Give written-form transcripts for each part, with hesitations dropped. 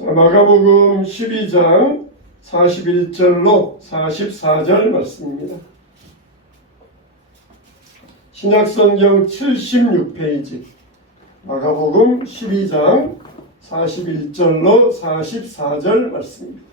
마가복음 12장 41절로 44절 말씀입니다. 신약성경 76페이지 마가복음 12장 41절로 44절 말씀입니다.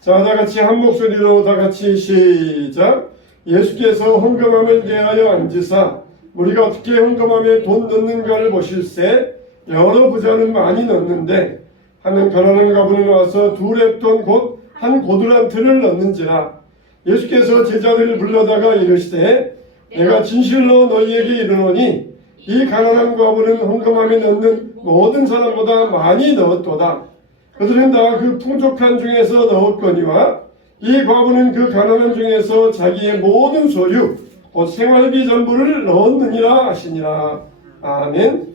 자, 다같이 한 목소리로 다같이 시작. 예수께서 헌금함을 대하여 앉으사 우리가 어떻게 헌금함에 돈 넣는가를 보실세. 여러 부자는 많이 넣는데 하는 가난한 과부는 와서 두 렙돈 곧 한 고두란트를 넣는지라. 예수께서 제자들을 불러다가 이르시되 내가 진실로 너희에게 이르노니 이 가난한 과부는 헌금함에 넣는 모든 사람보다 많이 넣었도다. 그들은 다 그 풍족한 중에서 넣었거니와 이 과부는 그 가난한 중에서 자기의 모든 소유 곧 생활비 전부를 넣었느니라 하시니라. 아멘.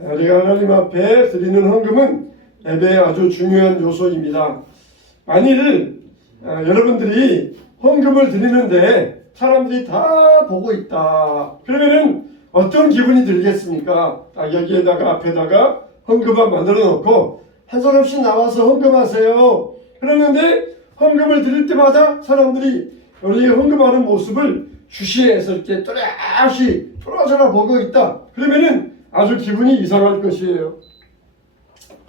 우리가 하나님 앞에 드리는 헌금은 예배의 아주 중요한 요소입니다. 만일 여러분들이 헌금을 드리는데 사람들이 다 보고 있다. 그러면은 어떤 기분이 들겠습니까? 여기에다가 앞에다가 헌금함 만들어 놓고 한 사람씩 나와서 헌금하세요. 그러는데 헌금을 드릴 때마다 사람들이 우리 헌금하는 모습을 주시해서 이렇게 또렷이 뚫어져라 보고 있다. 그러면은 아주 기분이 이상할 것이에요.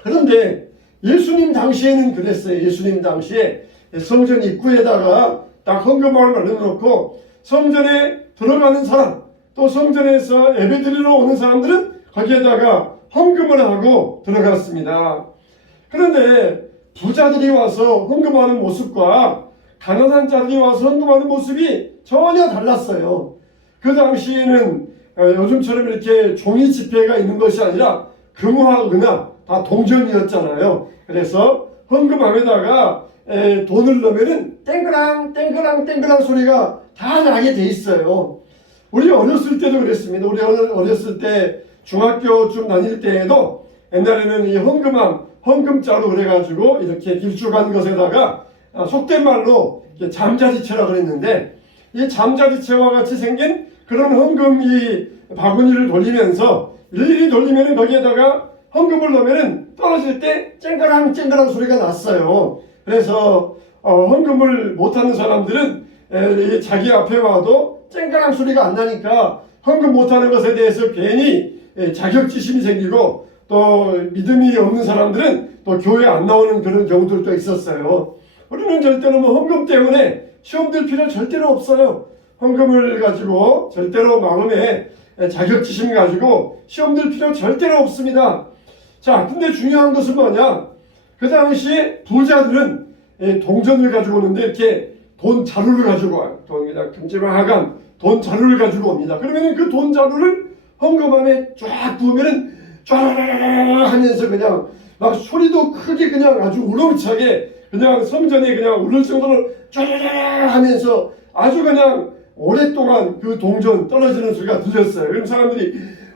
그런데 예수님 당시에는 그랬어요. 예수님 당시에 성전 입구에다가 딱 헌금함을 만들어놓고 성전에 들어가는 사람 또 성전에서 예배드리러 오는 사람들은 거기에다가 헌금을 하고 들어갔습니다. 그런데 부자들이 와서 헌금하는 모습과 가난한 자들이 와서 헌금하는 모습이 전혀 달랐어요. 그 당시에는 요즘처럼 이렇게 종이 지폐가 있는 것이 아니라 금화, 은화 다 동전이었잖아요. 그래서 헌금함에다가 돈을 넣으면은 땡그랑 땡그랑 땡그랑 소리가 다 나게 돼 있어요. 우리 어렸을 때도 그랬습니다. 우리 어렸을 때 중학교쯤 다닐 때에도 옛날에는 이 헌금함, 헌금자루 그래가지고 이렇게 길쭉한 것에다가 속된 말로 잠자리채라고 그랬는데 이 잠자리채와 같이 생긴 그런 헌금 이 바구니를 돌리면서 일일이 돌리면은 거기에다가 헌금을 넣으면은 떨어질 때 쨍그랑 쨍그랑 소리가 났어요. 그래서 헌금을 못하는 사람들은 자기 앞에 와도 쨍그랑 소리가 안 나니까 헌금 못하는 것에 대해서 괜히 자격지심이 생기고 또 믿음이 없는 사람들은 또 교회 안 나오는 그런 경우들도 있었어요. 우리는 절대로 헌금 때문에 시험 들 필요 절대로 없어요. 헌금을 가지고 절대로 마음에 자격지심 가지고 시험 들 필요 절대로 없습니다. 자, 근데 중요한 것은 뭐냐? 그 당시에 부자들은 동전을 가지고 오는데 이렇게 돈 자루를 가지고 와요. 그냥 큼지막한 돈 자루를 가지고 옵니다. 그러면 그 돈 자루를 헌금함에 쫙 부으면은 쫙 하면서 그냥 막 소리도 크게 그냥 아주 우렁차게 그냥 성전이 그냥 울릴 정도로 쫙 하면서 아주 그냥 오랫동안 그 동전 떨어지는 소리가 들렸어요. 그럼 사람들이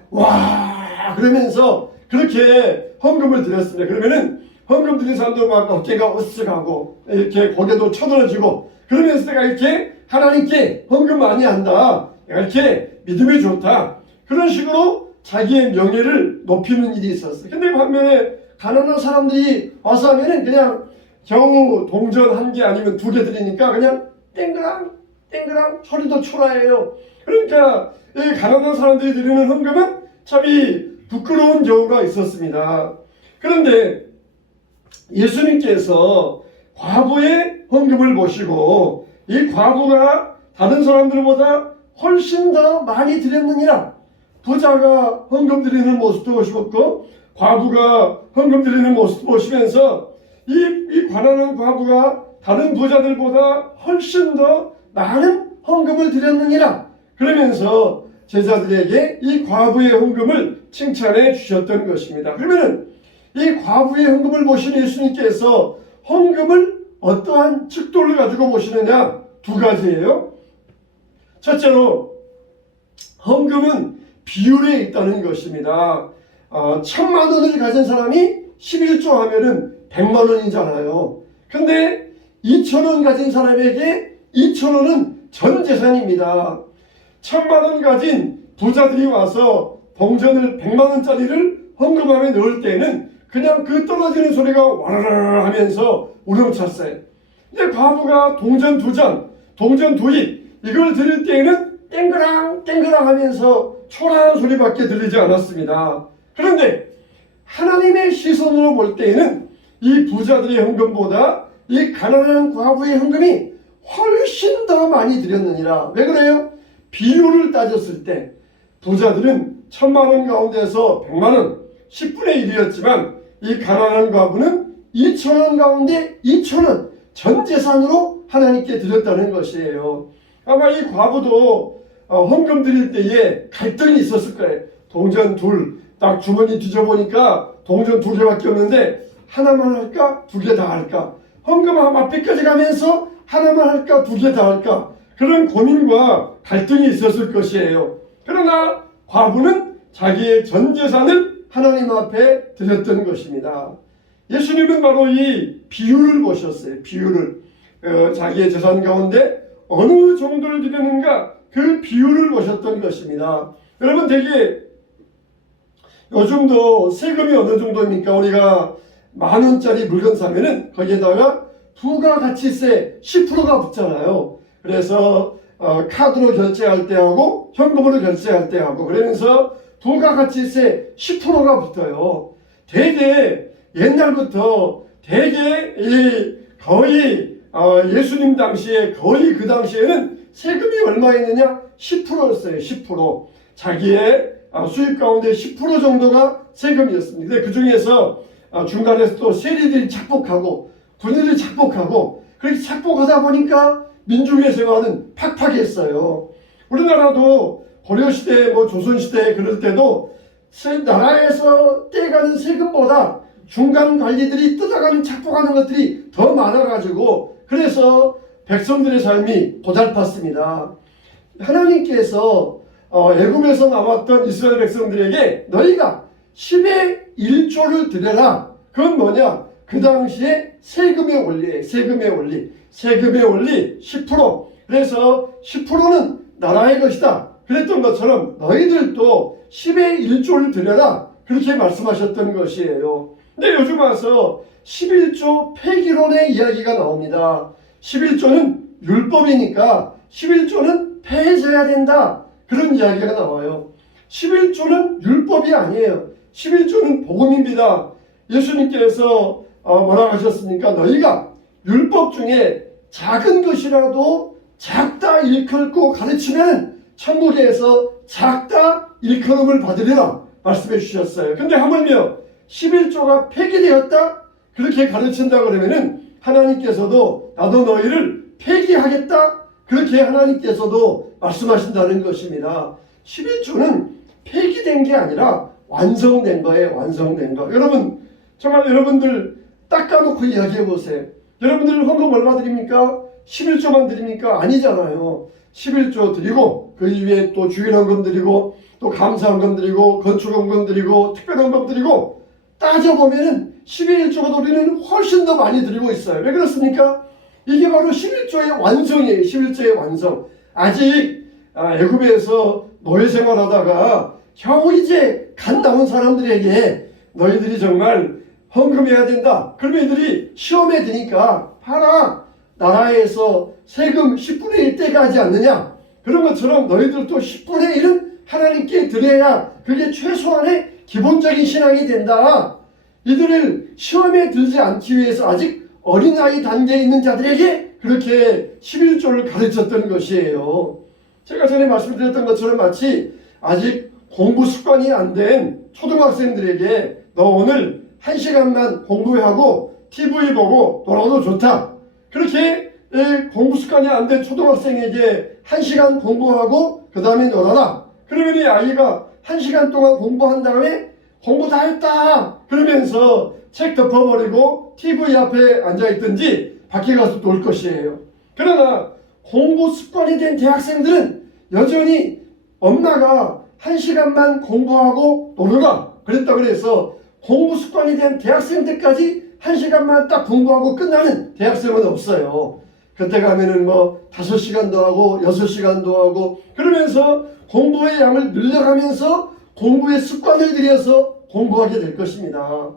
와 그러면서 그렇게 헌금을 드렸습니다. 그러면은 헌금 드린 사람도 막 어깨가 으쓱하고 이렇게 고개도 쳐들어지고 그러면서 내가 이렇게 하나님께 헌금 많이 한다. 내가 이렇게 믿음이 좋다. 그런 식으로 자기의 명예를 높이는 일이 있었어요. 근데 반면에 가난한 사람들이 와서 하면은 그냥 겨우 동전 한 개 아니면 두 개 드리니까 그냥 땡그랑 땡그랑 소리도 초라해요. 그러니까 이 가난한 사람들이 드리는 헌금은 참이 부끄러운 경우가 있었습니다. 그런데 예수님께서 과부의 헌금을 보시고 이 과부가 다른 사람들보다 훨씬 더 많이 드렸느니라. 부자가 헌금 드리는 모습도 보시고 과부가 헌금 드리는 모습도 보시면서 이 가난한 과부가 다른 부자들보다 훨씬 더 많은 헌금을 드렸느니라. 그러면서 제자들에게 이 과부의 헌금을 칭찬해 주셨던 것입니다. 그러면은 이 과부의 헌금을 보신 예수님께서 헌금을 어떠한 측도를 가지고 보시느냐? 두 가지예요. 첫째로 헌금은 비율에 있다는 것입니다. 1,000만 원을 가진 사람이 11조 하면은 100만 원이잖아요. 근데 2,000원 가진 사람에게 2,000원은 전 재산입니다. 1,000만 원 가진 부자들이 와서 동전을 100만 원짜리를 헌금함에 넣을 때는 그냥 그 떨어지는 소리가 와르르 하면서 우렁찼어요. 근데 과부가 동전 2전, 동전 2입 이걸 드릴 때에는 땡그랑 땡그랑 하면서 초라한 소리밖에 들리지 않았습니다. 그런데 하나님의 시선으로 볼 때에는 이 부자들의 헌금보다 이 가난한 과부의 헌금이 훨씬 더 많이 드렸느니라. 왜 그래요? 비율을 따졌을 때 부자들은 1000만원 가운데서 100만원 10분의 1이었지만 이 가난한 과부는 2000원 가운데 2000원 전 재산으로 하나님께 드렸다는 것이에요. 아마 이 과부도 헌금 드릴 때에 갈등이 있었을 거예요. 동전 둘, 딱 주머니 뒤져보니까 동전 2개밖에 없는데 하나만 할까? 2개 다 할까? 헌금 앞에까지 가면서 하나만 할까? 2개 다 할까? 그런 고민과 갈등이 있었을 것이에요. 그러나 과부는 자기의 전 재산을 하나님 앞에 드렸던 것입니다. 예수님은 바로 이 비율을 보셨어요. 비율을. 자기의 재산 가운데 어느 정도를 드리는가 그 비율을 보셨던 것입니다. 여러분 되게 요즘도 세금이 어느 정도입니까? 우리가 10,000원짜리 물건 사면은 거기에다가 부가가치세 10%가 붙잖아요. 그래서 카드로 결제할 때 하고 현금으로 결제할 때 하고 그러면서 부가가치세 10%가 붙어요. 되게 옛날부터 되게 거의 예수님 당시에 거의 그 당시에는 세금이 얼마였느냐? 10%였어요. 10%. 자기의 수입 가운데 10% 정도가 세금이었습니다. 근데 그 중에서 중간에서 또 세리들이 착복하고 군인들이 착복하고 그렇게 착복하다 보니까 민중의 생활은 팍팍했어요. 우리나라도 고려시대 조선시대 그럴 때도 나라에서 떼가는 세금보다 중간 관리들이 뜯어가는 착복하는 것들이 더 많아가지고 그래서 백성들의 삶이 고달팠습니다. 하나님께서 애굽에서 나왔던 이스라엘 백성들에게 너희가 10의 1조를 드려라. 그건 뭐냐? 그 당시에 세금의 원리예요. 세금의 원리. 세금의 원리 10%. 그래서 10%는 나라의 것이다. 그랬던 것처럼 너희들도 10의 1조를 드려라. 그렇게 말씀하셨던 것이에요. 근데 요즘 와서 11조 폐기론의 이야기가 나옵니다. 11조는 율법이니까 11조는 폐해져야 된다. 그런 이야기가 나와요. 11조는 율법이 아니에요. 11조는 복음입니다. 예수님께서 뭐라고 하셨습니까? 너희가 율법 중에 작은 것이라도 작다 일컬고 가르치면 천국에서 작다 일컬음을 받으리라 말씀해 주셨어요. 근데 하물며 11조가 폐기되었다? 그렇게 가르친다 그러면은 하나님께서도 나도 너희를 폐기하겠다? 그렇게 하나님께서도 말씀하신다는 것입니다. 11조는 폐기된 게 아니라 완성된 거예요. 완성된 거. 여러분 정말 여러분들 딱 까놓고 이야기해 보세요. 여러분들 헌금 얼마 드립니까? 11조만 드립니까? 아니잖아요. 11조 드리고 그 이외에 또 주일헌금 드리고 또 감사헌금 드리고 건축헌금 드리고 특별헌금 드리고 따져보면은 11조보다 우리는 훨씬 더 많이 드리고 있어요. 왜 그렇습니까? 이게 바로 11조의 완성이에요. 11조의 완성. 아직 애굽에서 노예 생활하다가 겨우 이제 간 나온 사람들에게 너희들이 정말 헌금해야 된다. 그러면 이들이 시험에 드니까 봐라. 나라에서 세금 10분의 1 떼가지 않느냐. 그런 것처럼 너희들도 10분의 1은 하나님께 드려야 그게 최소한의 기본적인 신앙이 된다. 이들을 시험에 들지 않기 위해서 아직 어린아이 단계에 있는 자들에게 그렇게 11조를 가르쳤던 것이에요. 제가 전에 말씀드렸던 것처럼 마치 아직 공부 습관이 안 된 초등학생들에게 너 오늘 1시간만 공부하고 TV 보고 놀아도 좋다. 그렇게 공부 습관이 안 된 초등학생에게 1시간 공부하고 그 다음에 놀아라. 그러면 이 아이가 1시간 동안 공부한 다음에 공부 다 했다 그러면서 책 덮어버리고 TV 앞에 앉아있든지 밖에 가서 놀 것이에요. 그러나 공부 습관이 된 대학생들은 여전히 엄마가 1시간만 공부하고 놀으라 그랬다 그래서 공부 습관이 된 대학생들까지 1시간만 딱 공부하고 끝나는 대학생은 없어요. 그때 가면은 5시간도 하고 6시간도 하고 그러면서 공부의 양을 늘려가면서 공부의 습관을 들여서 공부하게 될 것입니다.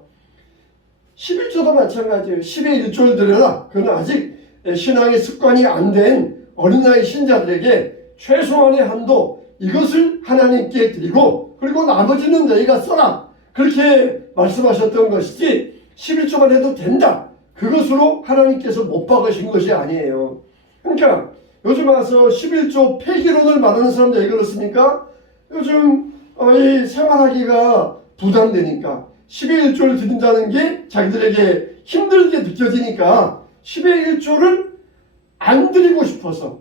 11조도 마찬가지예요. 10의 1조를 드려라. 그건 아직 신앙의 습관이 안 된 어린아이 신자들에게 최소한의 한도 이것을 하나님께 드리고 그리고 나머지는 너희가 써라. 그렇게 말씀하셨던 것이지 11조만 해도 된다. 그것으로 하나님께서 못 박으신 것이 아니에요. 그러니까 요즘 와서 11조 폐기론을 말하는 사람들 왜 그렇습니까? 요즘 이 생활하기가 부담되니까 10의 1조를 드린다는 게 자기들에게 힘들게 느껴지니까 10의 1조를 안 드리고 싶어서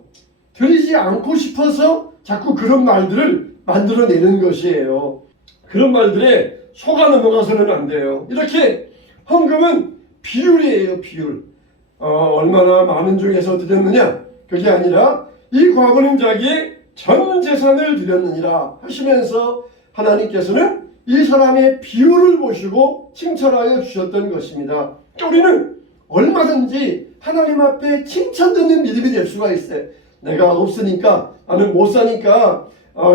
드리지 않고 싶어서 자꾸 그런 말들을 만들어내는 것이에요. 그런 말들에 속아 넘어가서는 안 돼요. 이렇게 헌금은 비율이에요. 비율. 얼마나 많은 중에서 드렸느냐 그게 아니라 이 과부는 자기의 전 재산을 드렸느니라 하시면서 하나님께서는 이 사람의 비율을 보시고 칭찬하여 주셨던 것입니다. 우리는 얼마든지 하나님 앞에 칭찬 듣는 믿음이 될 수가 있어요. 내가 없으니까 나는 못 사니까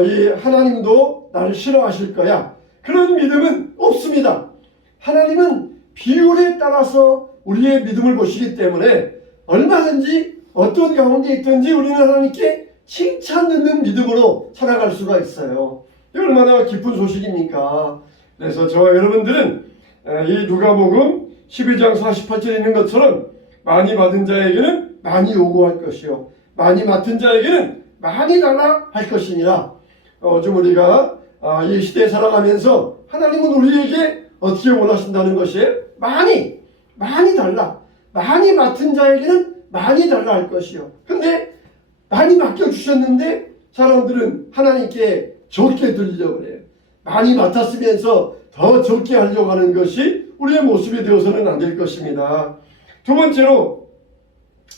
이 하나님도 나를 싫어하실 거야. 그런 믿음은 없습니다. 하나님은 비율에 따라서 우리의 믿음을 보시기 때문에 얼마든지 어떤 가운데 있든지 우리는 하나님께 칭찬 듣는 믿음으로 살아갈 수가 있어요. 이 얼마나 기쁜 소식입니까? 그래서 저와 여러분들은 이 누가복음 12장 48절에 있는 것처럼 많이 받은 자에게는 많이 요구할 것이요 많이 맡은 자에게는 많이 달라 할 것이니라. 좀 우리가 이 시대에 살아가면서 하나님은 우리에게 어떻게 원하신다는 것이에요? 많이 달라. 많이 맡은 자에게는 많이 달라 할 것이요. 근데 많이 맡겨주셨는데 사람들은 하나님께 적게 드리려고 그래요. 많이 맡았으면서 더 적게 하려고 하는 것이 우리의 모습이 되어서는 안 될 것입니다. 두 번째로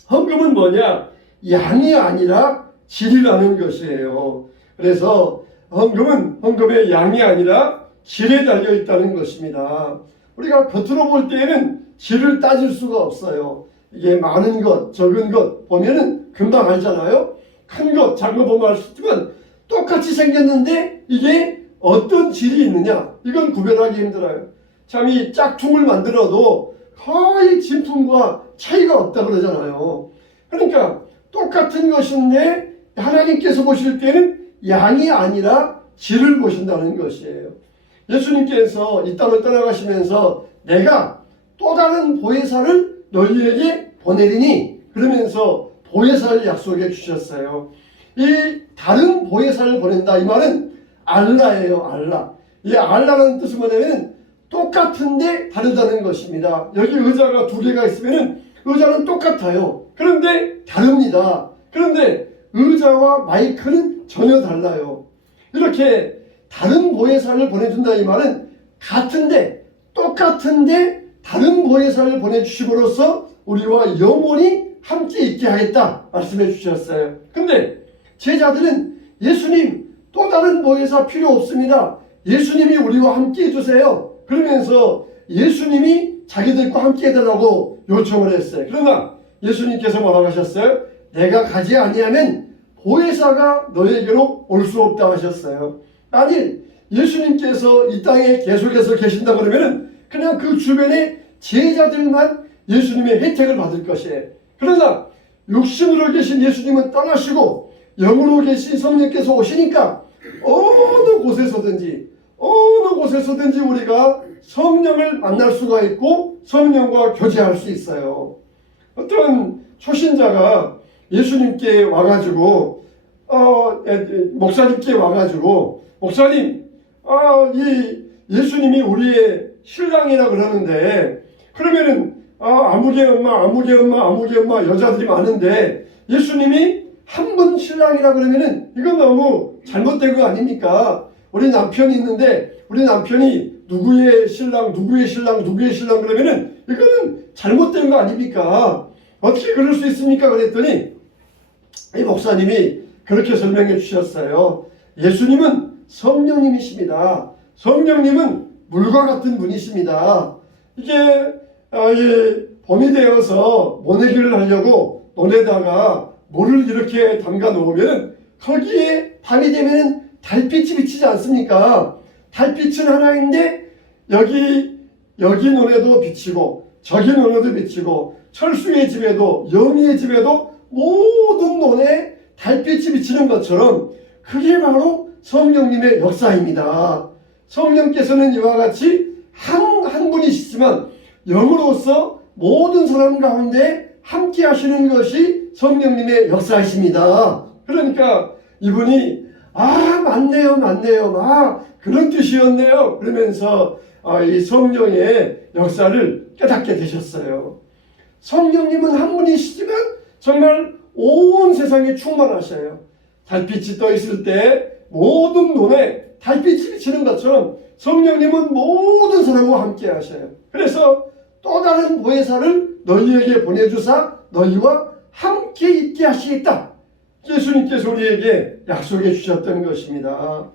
헌금은 뭐냐? 양이 아니라 질이라는 것이에요. 그래서 헌금은 헌금의 양이 아니라 질에 달려 있다는 것입니다. 우리가 겉으로 볼 때에는 질을 따질 수가 없어요. 이게 많은 것, 적은 것 보면은 금방 알잖아요. 큰 것, 작은 것 보면 알 수 있지만 똑같이 생겼는데 이게 어떤 질이 있느냐? 이건 구별하기 힘들어요. 참 이 짝퉁을 만들어도 거의 진품과 차이가 없다 그러잖아요. 그러니까 똑같은 것인데 하나님께서 보실 때는 양이 아니라 질을 보신다는 것이에요. 예수님께서 이 땅을 떠나가시면서 내가 또 다른 보혜사를 너희에게 보내리니 그러면서 보혜사를 약속해 주셨어요. 이 다른 보혜사를 보낸다 이 말은 알라예요. 알라. 이 알라라는 뜻은 뭐냐면 똑같은데 다르다는 것입니다. 여기 의자가 두 개가 있으면 의자는 똑같아요. 그런데 다릅니다. 그런데 의자와 마이크는 전혀 달라요. 이렇게 다른 보혜사를 보내준다 이 말은 같은데 똑같은데 다른 보혜사를 보내주심으로써 우리와 영원히 함께 있게 하겠다 말씀해 주셨어요. 근데 제자들은 예수님 또 다른 보혜사 필요 없습니다. 예수님이 우리와 함께 해주세요. 그러면서 예수님이 자기들과 함께 해달라고 요청을 했어요. 그러나 예수님께서 뭐라고 하셨어요? 내가 가지 아니하면 보혜사가 너에게로 올 수 없다 하셨어요. 만일 예수님께서 이 땅에 계속해서 계신다 그러면 그냥 그 주변의 제자들만 예수님의 혜택을 받을 것이에요. 그러나 육신으로 계신 예수님은 떠나시고 영으로 계신 성령께서 오시니까 어느 곳에서든지 우리가 성령을 만날 수가 있고 성령과 교제할 수 있어요. 어떤 초신자가 예수님께 와가지고 목사님께 와가지고 목사님 이 예수님이 우리의 신랑이라 그러는데 그러면은 아무개 엄마 여자들이 많은데 예수님이 한 분 신랑이라 그러면은 이건 너무 잘못된 거 아닙니까? 우리 남편이 있는데 우리 남편이 누구의 신랑 그러면은 이거는 잘못된 거 아닙니까? 어떻게 그럴 수 있습니까? 그랬더니 이 목사님이 그렇게 설명해 주셨어요. 예수님은 성령님이십니다. 성령님은 물과 같은 분이십니다. 이게 봄이 되어서 모내기를 하려고 논에다가 물을 이렇게 담가 놓으면 거기에 밤이 되면 달빛이 비치지 않습니까? 달빛은 하나인데 여기 논에도 비치고 저기 논에도 비치고 철수의 집에도 영희의 집에도 모든 논에 달빛이 비치는 것처럼 그게 바로 성령님의 역사입니다. 성령께서는 이와 같이 한 분이시지만 영으로서 모든 사람 가운데 함께 하시는 것이 성령님의 역사이십니다. 그러니까 이분이 맞네요. 그런 뜻이었네요. 그러면서 이 성령의 역사를 깨닫게 되셨어요. 성령님은 한 분이시지만 정말 온 세상에 충만하셔요. 달빛이 떠 있을 때 모든 논에 달빛이 비치는 것처럼 성령님은 모든 사람과 함께 하셔요. 그래서 또 다른 보혜사를 너희에게 보내주사 너희와 함께 있게 하시겠다. 예수님께서 우리에게 약속해 주셨던 것입니다.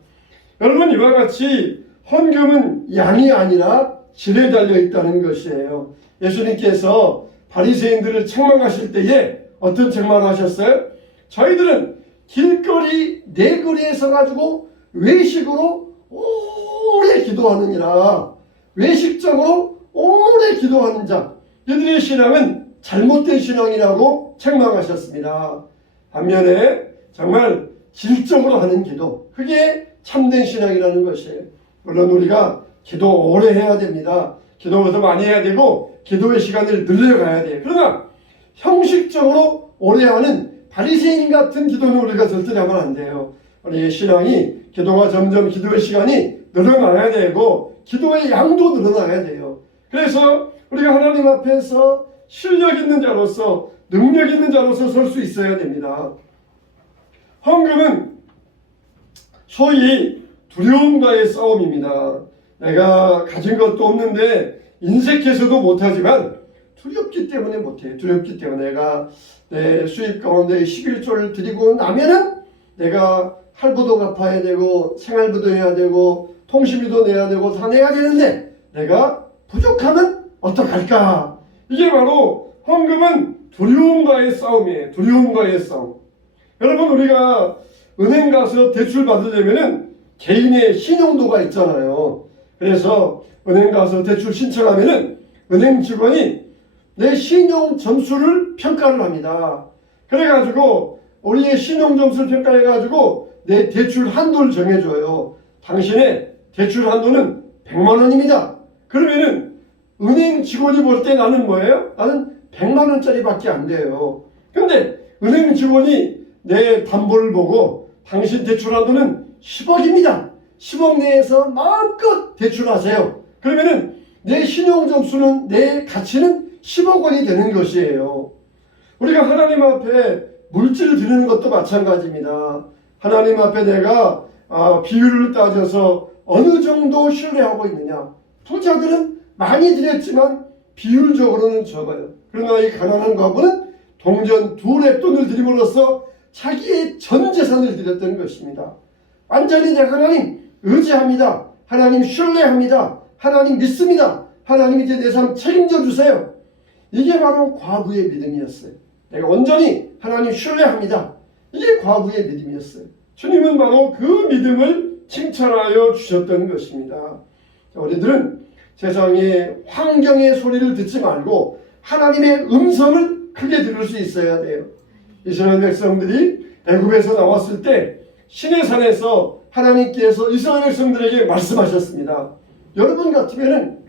여러분, 이와 같이 헌금은 양이 아니라 질에 달려 있다는 것이에요. 예수님께서 바리새인들을 책망하실 때에 어떤 책망을 하셨어요? 저희들은 길거리 내거리에 서가지고 외식으로 오래 기도하느니라. 외식적으로 오래 기도하는 자, 이들의 신앙은 잘못된 신앙이라고 책망하셨습니다. 반면에 정말 질적으로 하는 기도, 그게 참된 신앙이라는 것이에요. 물론 우리가 기도 오래 해야 됩니다. 기도를 더 많이 해야 되고 기도의 시간을 늘려가야 돼요. 그러나 형식적으로 오래 하는 바리새인 같은 기도는 우리가 절대 하면 안 돼요. 우리의 신앙이 기도가 점점 기도의 시간이 늘어나야 되고 기도의 양도 늘어나야 돼요. 그래서 우리가 하나님 앞에서 실력 있는 자로서 능력 있는 자로서 설 수 있어야 됩니다. 헌금은 소위 두려움과의 싸움입니다. 내가 가진 것도 없는데 인색해서도 못하지만 두렵기 때문에 못해요. 두렵기 때문에 내가 내 수입 가운데 11조를 드리고 나면은 내가 할부도 갚아야 되고 생활비도 해야 되고 통신비도 내야 되고 다 내야 되는데 내가 부족하면 어떡할까? 이게 바로 헌금은 두려움과의 싸움이에요. 두려움과의 싸움. 여러분, 우리가 은행 가서 대출 받으려면은 개인의 신용도가 있잖아요. 그래서 은행 가서 대출 신청하면은 은행 직원이 내 신용 점수를 평가를 합니다. 그래가지고 우리의 신용 점수를 평가해가지고 내 대출 한도를 정해줘요. 당신의 대출 한도는 100만 원입니다. 그러면은 은행 직원이 볼 때 나는 뭐예요? 나는 100만 원짜리밖에 안 돼요. 근데 은행 직원이 내 담보를 보고 당신 대출 한도는 10억입니다. 10억 내에서 마음껏 대출하세요. 그러면은 내 신용 점수는, 내 가치는 10억 원이 되는 것이에요. 우리가 하나님 앞에 물질을 드리는 것도 마찬가지입니다. 하나님 앞에 내가 비율을 따져서 어느 정도 신뢰하고 있느냐. 부자들은 많이 드렸지만 비율적으로는 적어요. 그러나 이 가난한 과부는 동전 2랩돈을 드림으로써 자기의 전 재산을 드렸던 것입니다. 완전히 내가 하나님 의지합니다. 하나님 신뢰합니다. 하나님 믿습니다. 하나님 이제 내 삶 책임져 주세요. 이게 바로 과부의 믿음이었어요. 내가 온전히 하나님 신뢰합니다. 이게 과부의 믿음이었어요. 주님은 바로 그 믿음을 칭찬하여 주셨던 것입니다. 우리들은 세상의 환경의 소리를 듣지 말고 하나님의 음성을 크게 들을 수 있어야 돼요. 이스라엘 백성들이 애굽에서 나왔을 때 시내산에서 하나님께서 이스라엘 백성들에게 말씀하셨습니다. 여러분 같으면은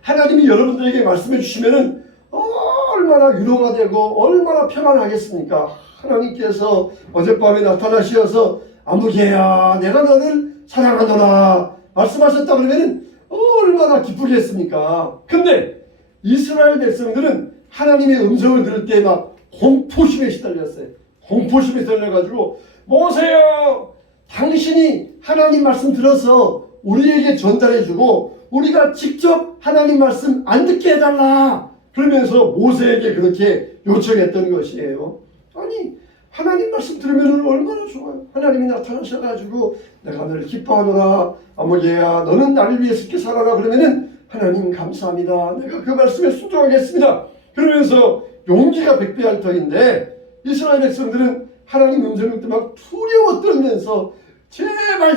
하나님이 여러분들에게 말씀해 주시면은 얼마나 위로가 되고 얼마나 평안하겠습니까? 하나님께서 어젯밤에 나타나시어서 아무개야 내가 너를 사랑하노라 말씀하셨다 그러면은 얼마나 기쁘겠습니까? 근데 이스라엘 백성들은 하나님의 음성을 들을 때 막 공포심에 시달렸어요. 공포심에 시달려가지고 모세요, 당신이 하나님 말씀 들어서 우리에게 전달해주고 우리가 직접 하나님 말씀 안 듣게 해달라. 그러면서 모세에게 그렇게 요청했던 것이에요. 아니, 하나님 말씀 들으면 얼마나 좋아요. 하나님이 나타나셔가지고 내가 너를 기뻐하노라. 아무개야 너는 나를 위해서 이렇게 살아라. 그러면은 하나님 감사합니다. 내가 그 말씀에 순종하겠습니다. 그러면서 용기가 백배할 터인데 이스라엘 백성들은 하나님 음성을 듣고 막 두려워 떨면서 제발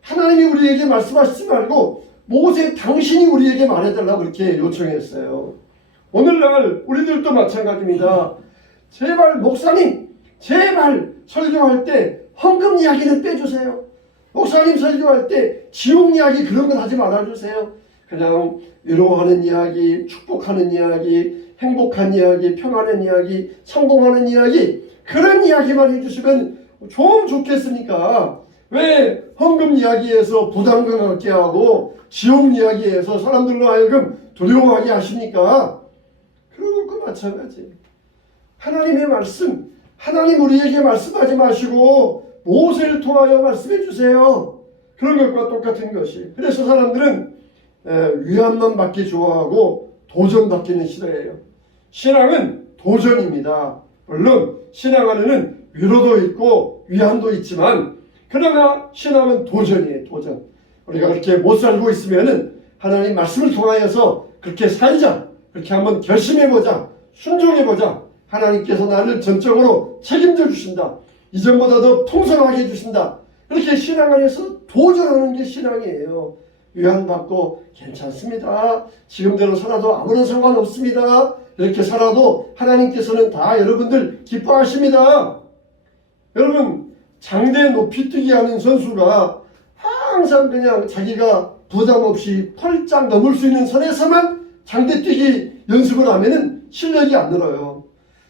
하나님이 우리에게 말씀하시지 말고 모세 당신이 우리에게 말해달라고 그렇게 요청했어요. 오늘날 우리들도 마찬가지입니다. 제발 목사님, 제발 설교할 때 헌금 이야기는 빼주세요. 목사님 설교할 때 지옥 이야기 그런 건 하지 말아주세요. 그냥 위로하는 이야기, 축복하는 이야기, 행복한 이야기, 평안한 이야기, 성공하는 이야기, 그런 이야기만 해주시면 좀 좋겠으니까 왜 헌금 이야기에서 부담감 갖게 하고 지옥 이야기에서 사람들로 하여금 두려워하게 하십니까? 그런 것과 마찬가지. 하나님의 말씀, 하나님 우리에게 말씀하지 마시고 모세를 통하여 말씀해 주세요. 그런 것과 똑같은 것이. 그래서 사람들은 위안만 받기 좋아하고 도전 받기는 싫어해요. 신앙은 도전입니다. 물론 신앙 안에는 위로도 있고 위안도 있지만 그러나 신앙은 도전이에요. 도전. 우리가 그렇게 못 살고 있으면은 하나님 말씀을 통하여서 그렇게 살자. 그렇게 한번 결심해보자. 순종해보자. 하나님께서 나를 전적으로 책임져 주신다. 이전보다 더 풍성하게 해주신다. 그렇게 신앙 안에서 도전하는 게 신앙이에요. 위안받고 괜찮습니다. 지금대로 살아도 아무런 상관없습니다. 이렇게 살아도 하나님께서는 다 여러분들 기뻐하십니다. 여러분 장대 높이뛰기 하는 선수가 항상 그냥 자기가 부담 없이 펄짝 넘을 수 있는 선에서만 장대뛰기 연습을 하면은 실력이 안 늘어요.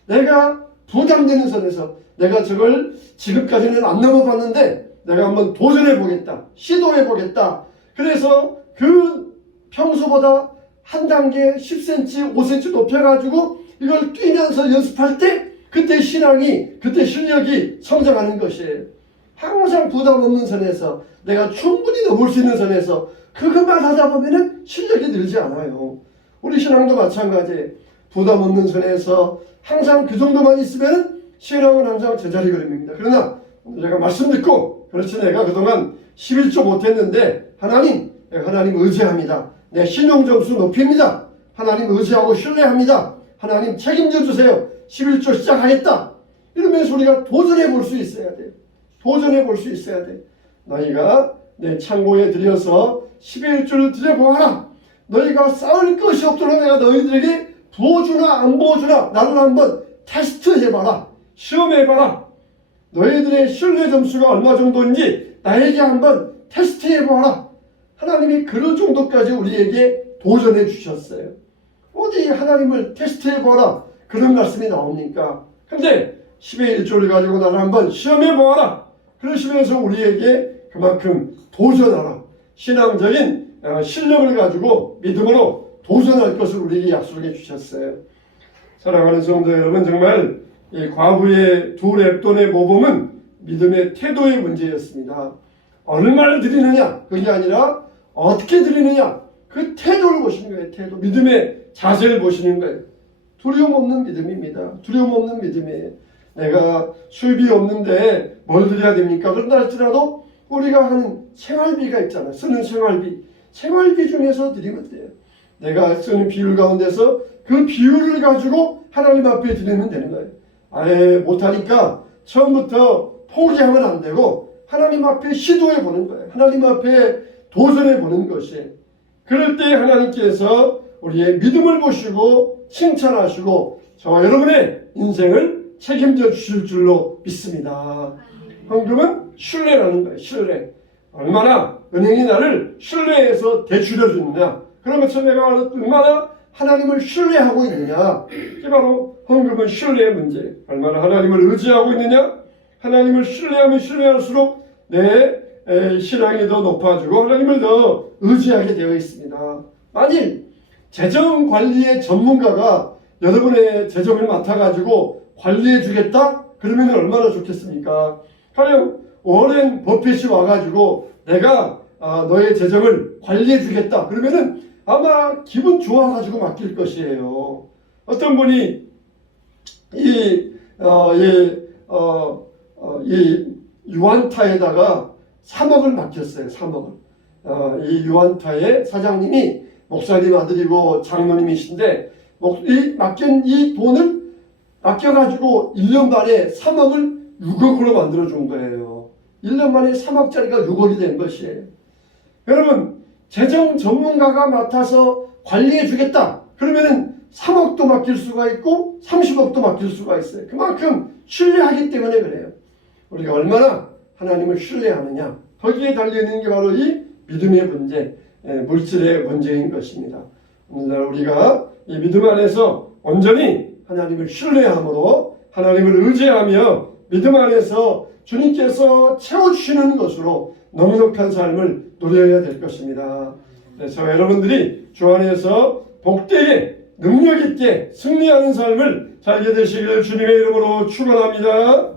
내가 부담되는 선에서 내가 저걸 지금까지는 안 넘어봤는데 내가 한번 도전해 보겠다. 시도해 보겠다. 그래서 그 평소보다 한 단계 10cm, 5cm 높여가지고 이걸 뛰면서 연습할 때 그때 신앙이, 그때 실력이 성장하는 것이에요. 항상 부담 없는 선에서 내가 충분히 넘을 수 있는 선에서 그것만 하다 보면은 실력이 늘지 않아요. 우리 신앙도 마찬가지예요. 부담 없는 선에서 항상 그 정도만 있으면 신앙은 항상 제자리 걸음입니다. 그러나 내가 말씀 듣고 그렇지 내가 그동안 11조 못했는데 내가 하나님 의지합니다. 내 신용 점수 높입니다. 하나님 의지하고 신뢰합니다. 하나님 책임져 주세요. 11조 시작하겠다. 이러면서 우리가 도전해 볼 수 있어야 돼요. 도전해 볼 수 있어야 돼. 너희가 내 창고에 들여서 11조를 드려보아라. 너희가 쌓을 것이 없도록 내가 너희들에게 부어주나 안 부어주나 나를 한번 테스트해봐라. 시험해봐라. 너희들의 신뢰 점수가 얼마 정도인지 나에게 한번 테스트해봐라. 하나님이 그럴 정도까지 우리에게 도전해 주셨어요. 어디 하나님을 테스트해봐라 그런 말씀이 나옵니까? 근데 10의 1조를 가지고 나를 한번 시험해보아라. 그러시면서 우리에게 그만큼 도전하라. 신앙적인 실력을 가지고 믿음으로 도전할 것을 우리에게 약속해 주셨어요. 사랑하는 성도 여러분, 정말 이 과부의 두 렙돈의 모범은 믿음의 태도의 문제였습니다. 얼마를 드리느냐 그게 아니라 어떻게 드리느냐 그 태도를 보시는 거예요. 태도, 믿음의 자세를 보시는 거예요. 두려움 없는 믿음입니다. 두려움 없는 믿음이에요. 내가 수입이 없는데 뭘 드려야 됩니까? 그런다 할지라도 우리가 하는 생활비가 있잖아요. 쓰는 생활비 중에서 드리면 돼요. 내가 쓰는 비율 가운데서 그 비율을 가지고 하나님 앞에 드리면 되는 거예요. 아예 못하니까 처음부터 포기하면 안 되고 하나님 앞에 시도해 보는 거예요. 하나님 앞에 도전해 보는 것이. 그럴 때 하나님께서 우리의 믿음을 보시고 칭찬하시고 저와 여러분의 인생을 책임져 주실 줄로 믿습니다. 헌금은 신뢰라는 거예요. 신뢰. 얼마나 은행이 나를 신뢰해서 대출해 주느냐. 그런 것처럼 내가 얼마나 하나님을 신뢰하고 있느냐. 이게 바로 헌금은 신뢰의 문제. 얼마나 하나님을 의지하고 있느냐. 하나님을 신뢰하면 신뢰할수록 내 신앙이 더 높아지고 하나님을 더 의지하게 되어 있습니다. 만일 재정관리의 전문가가 여러분의 재정을 맡아가지고 관리해 주겠다? 그러면 얼마나 좋겠습니까? 가령 워렌 버핏이 와가지고 내가 너의 재정을 관리해 주겠다. 그러면은 아마 기분 좋아가지고 맡길 것이에요. 어떤 분이 이 유안타에다가 3억을 맡겼어요. 3억을. 이 유안타의 사장님이 목사님 아들이고 장로님이신데 이 맡긴 이 돈을 맡겨가지고 1년 만에 3억을 6억으로 만들어준 거예요. 1년 만에 3억짜리가 6억이 된 것이에요. 여러분 재정 전문가가 맡아서 관리해 주겠다. 그러면은 3억도 맡길 수가 있고 30억도 맡길 수가 있어요. 그만큼 신뢰하기 때문에 그래요. 우리가 얼마나 하나님을 신뢰하느냐, 거기에 달려있는 게 바로 이 믿음의 문제, 물질의 문제인 것입니다. 오늘날 우리가 이 믿음 안에서 온전히 하나님을 신뢰함으로 하나님을 의지하며 믿음 안에서 주님께서 채워주시는 것으로 넉넉한 삶을 누려야 될 것입니다. 그래서 여러분들이 주 안에서 복되게 능력 있게 승리하는 삶을 살게 되시기를 주님의 이름으로 축원합니다.